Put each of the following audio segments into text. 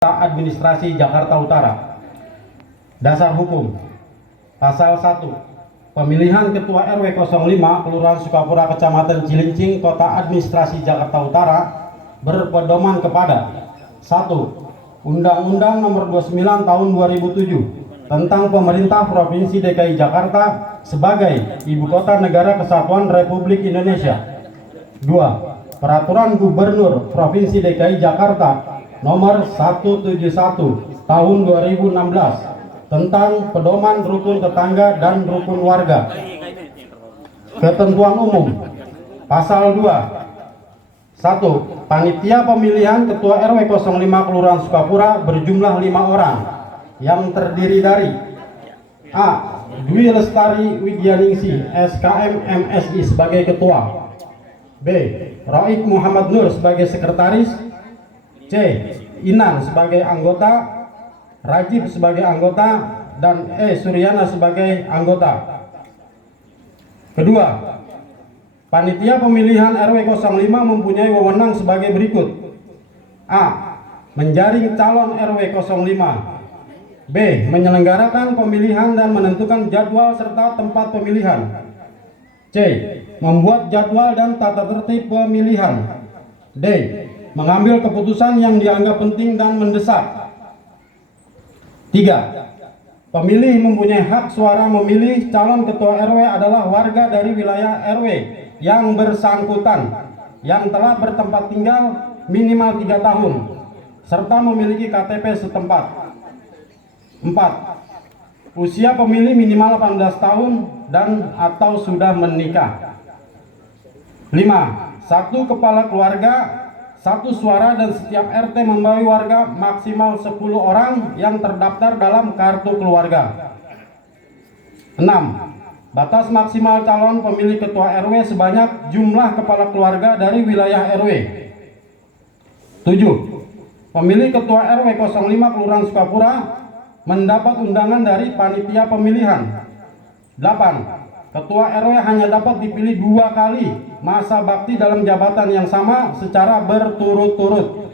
Administrasi Jakarta Utara. Dasar hukum. Pasal 1. Pemilihan Ketua RW 05 Kelurahan Sukapura, Kecamatan Cilincing, Kota Administrasi Jakarta Utara berpedoman kepada 1. Undang-Undang Nomor 29 Tahun 2007 tentang Pemerintah Provinsi DKI Jakarta sebagai Ibu Kota Negara Kesatuan Republik Indonesia. 2. Peraturan Gubernur Provinsi DKI Jakarta Nomor 171 Tahun 2016 tentang pedoman rukun tetangga dan rukun warga. Ketentuan umum. Pasal 2. 1. Panitia pemilihan Ketua RW 05 Kelurahan Sukapura berjumlah 5 orang yang terdiri dari A. Dwi Lestari Widyaningsih SKM MSI sebagai ketua, B. Roik Muhammad Nur sebagai sekretaris, C. Inan sebagai anggota, Rajib sebagai anggota, dan E. Suryana sebagai anggota. Kedua, panitia pemilihan RW 05 mempunyai wewenang sebagai berikut. A. Menjaring calon RW 05. B. Menyelenggarakan pemilihan dan menentukan jadwal serta tempat pemilihan. C. Membuat jadwal dan tata tertib pemilihan. D. Mengambil keputusan yang dianggap penting dan mendesak. 3. Pemilih mempunyai hak suara memilih calon ketua RW adalah warga dari wilayah RW yang bersangkutan yang telah bertempat tinggal minimal 3 tahun serta memiliki KTP setempat. 4. Usia pemilih minimal 18 tahun dan atau sudah menikah. 5. Satu kepala keluarga, satu suara, dan setiap RT membawahi warga maksimal 10 orang yang terdaftar dalam kartu keluarga. 6. Batas maksimal calon pemilih ketua RW sebanyak jumlah kepala keluarga dari wilayah RW. 7. Pemilih ketua RW 05 Kelurahan Sukapura mendapat undangan dari panitia pemilihan. 8. Ketua RW hanya dapat dipilih 2 kali masa bakti dalam jabatan yang sama secara berturut-turut.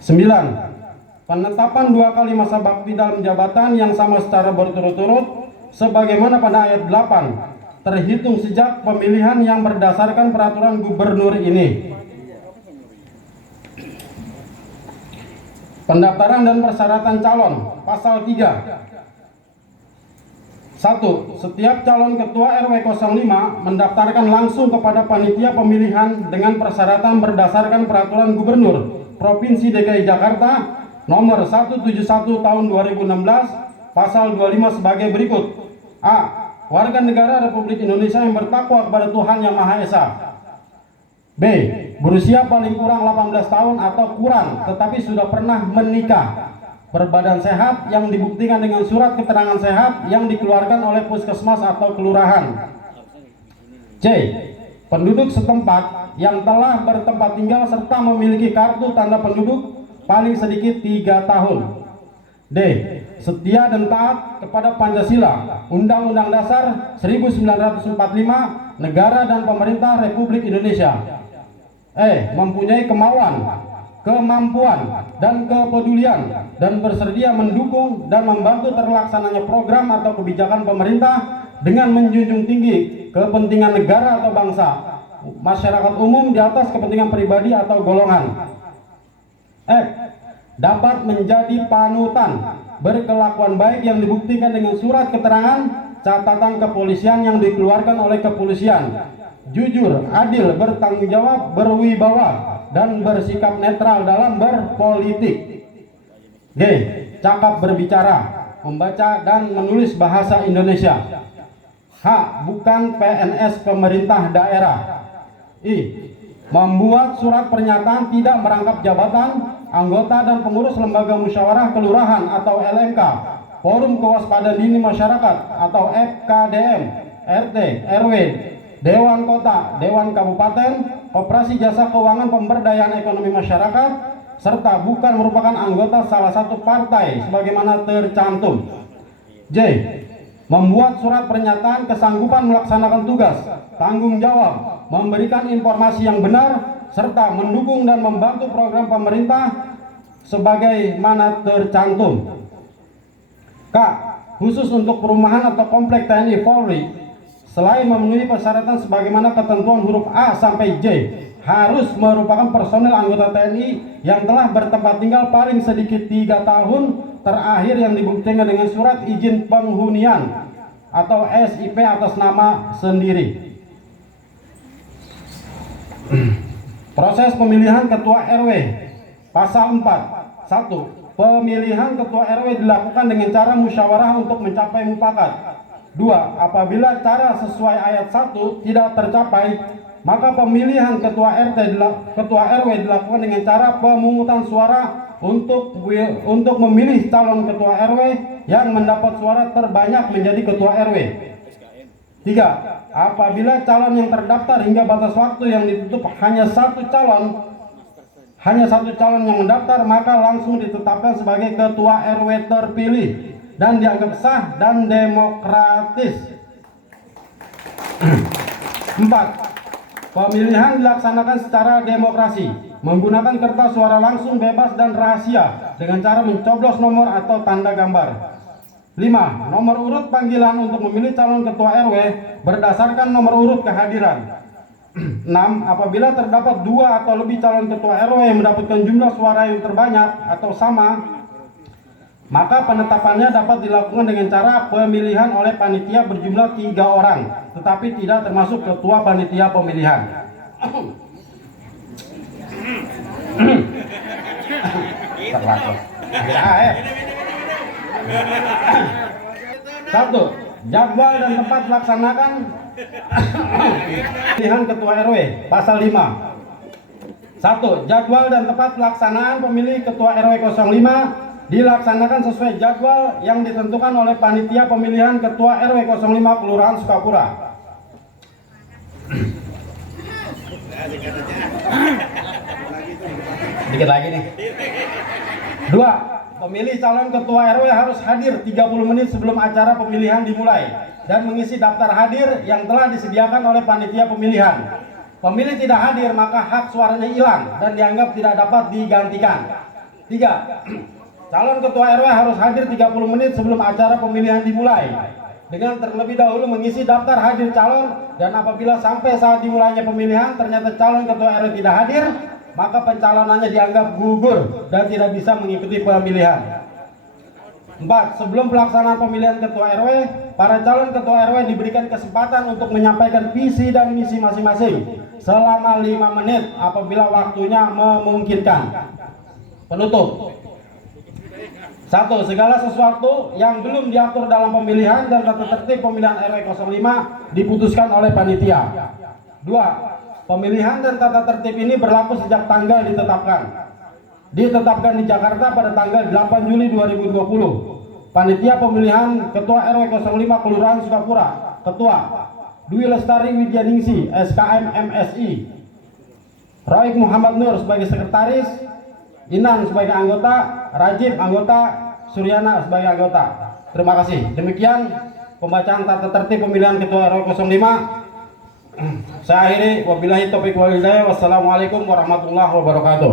9. Penetapan 2 kali masa bakti dalam jabatan yang sama secara berturut-turut sebagaimana pada ayat 8 terhitung sejak pemilihan yang berdasarkan peraturan gubernur ini. Pendaftaran dan persyaratan calon. Pasal 3. 1. Setiap calon ketua RW 05 mendaftarkan langsung kepada panitia pemilihan dengan persyaratan berdasarkan peraturan gubernur Provinsi DKI Jakarta nomor 171 tahun 2016 pasal 25 sebagai berikut. A. Warga negara Republik Indonesia yang bertakwa kepada Tuhan Yang Maha Esa. B. Berusia paling kurang 18 tahun atau kurang tetapi sudah pernah menikah, berbadan sehat yang dibuktikan dengan surat keterangan sehat yang dikeluarkan oleh puskesmas atau kelurahan. C. Penduduk setempat yang telah bertempat tinggal serta memiliki kartu tanda penduduk paling sedikit 3 tahun. D. Setia dan taat kepada Pancasila, Undang-Undang Dasar 1945, negara dan pemerintah Republik Indonesia. E. Mempunyai kemauan, kemampuan, dan kepedulian dan bersedia mendukung dan membantu terlaksananya program atau kebijakan pemerintah dengan menjunjung tinggi kepentingan negara atau bangsa, masyarakat umum di atas kepentingan pribadi atau golongan. F. Dapat menjadi panutan, berkelakuan baik yang dibuktikan dengan surat keterangan catatan kepolisian yang dikeluarkan oleh kepolisian, jujur, adil, bertanggung jawab, berwibawa, dan bersikap netral dalam berpolitik. G. Cakap berbicara, membaca dan menulis bahasa Indonesia. H. Bukan PNS pemerintah daerah. I. Membuat surat pernyataan tidak merangkap jabatan, anggota dan pengurus lembaga musyawarah kelurahan atau LMK, forum kewaspadaan dini masyarakat atau FKDM, RT, RW, Dewan Kota, Dewan Kabupaten, Koperasi Jasa Keuangan Pemberdayaan Ekonomi Masyarakat, serta bukan merupakan anggota salah satu partai sebagaimana tercantum. J. Membuat surat pernyataan kesanggupan melaksanakan tugas, tanggung jawab, memberikan informasi yang benar, serta mendukung dan membantu program pemerintah sebagaimana tercantum. K. Khusus untuk perumahan atau komplek TNI Polri, selain memenuhi persyaratan sebagaimana ketentuan huruf A sampai J, harus merupakan personil anggota TNI yang telah bertempat tinggal paling sedikit 3 tahun terakhir yang dibuktikan dengan surat izin penghunian atau SIP atas nama sendiri. Proses pemilihan ketua RW. Pasal 4. 1. Pemilihan ketua RW dilakukan dengan cara musyawarah untuk mencapai mufakat. 2. Apabila cara sesuai ayat 1 tidak tercapai, maka pemilihan ketua RW dilakukan dengan cara pemungutan suara untuk memilih calon ketua RW yang mendapat suara terbanyak menjadi ketua RW. 3. Apabila calon yang terdaftar hingga batas waktu yang ditutup hanya satu calon yang mendaftar, maka langsung ditetapkan sebagai ketua RW terpilih dan dianggap sah dan demokratis. 4. Pemilihan dilaksanakan secara demokrasi menggunakan kertas suara langsung, bebas dan rahasia dengan cara mencoblos nomor atau tanda gambar. 5. Nomor urut panggilan untuk memilih calon ketua RW berdasarkan nomor urut kehadiran. 6. Apabila terdapat 2 atau lebih calon ketua RW yang mendapatkan jumlah suara yang terbanyak atau sama, maka penetapannya dapat dilakukan dengan cara pemilihan oleh panitia berjumlah 3 orang, tetapi tidak termasuk ketua panitia pemilihan. Satu, jadwal dan tempat melaksanakan pemilihan ketua RW. Pasal 5. 1. Jadwal dan tempat pelaksanaan pemilih ketua RW 05 dilaksanakan sesuai jadwal yang ditentukan oleh panitia pemilihan ketua RW 05 Kelurahan Sukapura. Dikit lagi nih. 2. Pemilih calon ketua RW harus hadir 30 menit sebelum acara pemilihan dimulai dan mengisi daftar hadir yang telah disediakan oleh panitia pemilihan. Pemilih tidak hadir, maka hak suaranya hilang dan dianggap tidak dapat digantikan. 3. Calon ketua RW harus hadir 30 menit sebelum acara pemilihan dimulai dengan terlebih dahulu mengisi daftar hadir calon, dan apabila sampai saat dimulainya pemilihan ternyata calon ketua RW tidak hadir, maka pencalonannya dianggap gugur dan tidak bisa mengikuti pemilihan. 4. Sebelum pelaksanaan pemilihan ketua RW, para calon ketua RW diberikan kesempatan untuk menyampaikan visi dan misi masing-masing selama 5 menit apabila waktunya memungkinkan. Penutup. 1. Segala sesuatu yang belum diatur dalam pemilihan dan tata tertib pemilihan RW 05 diputuskan oleh panitia. 2. Pemilihan dan tata tertib ini berlaku sejak tanggal ditetapkan di Jakarta pada tanggal 8 Juli 2020. Panitia pemilihan ketua RW 05 Kelurahan Sukapura. Ketua Dwi Lestari Widyaningsi, SKM MSI. Roik Muhammad Nur sebagai sekretaris, Inan sebagai anggota, Rajib anggota, Suryana sebagai anggota. Terima kasih. Demikian pembacaan tata tertib pemilihan ketua RW 05. Saya akhiri, wabillahi taufiq wal hidayah. Wassalamualaikum warahmatullahi wabarakatuh.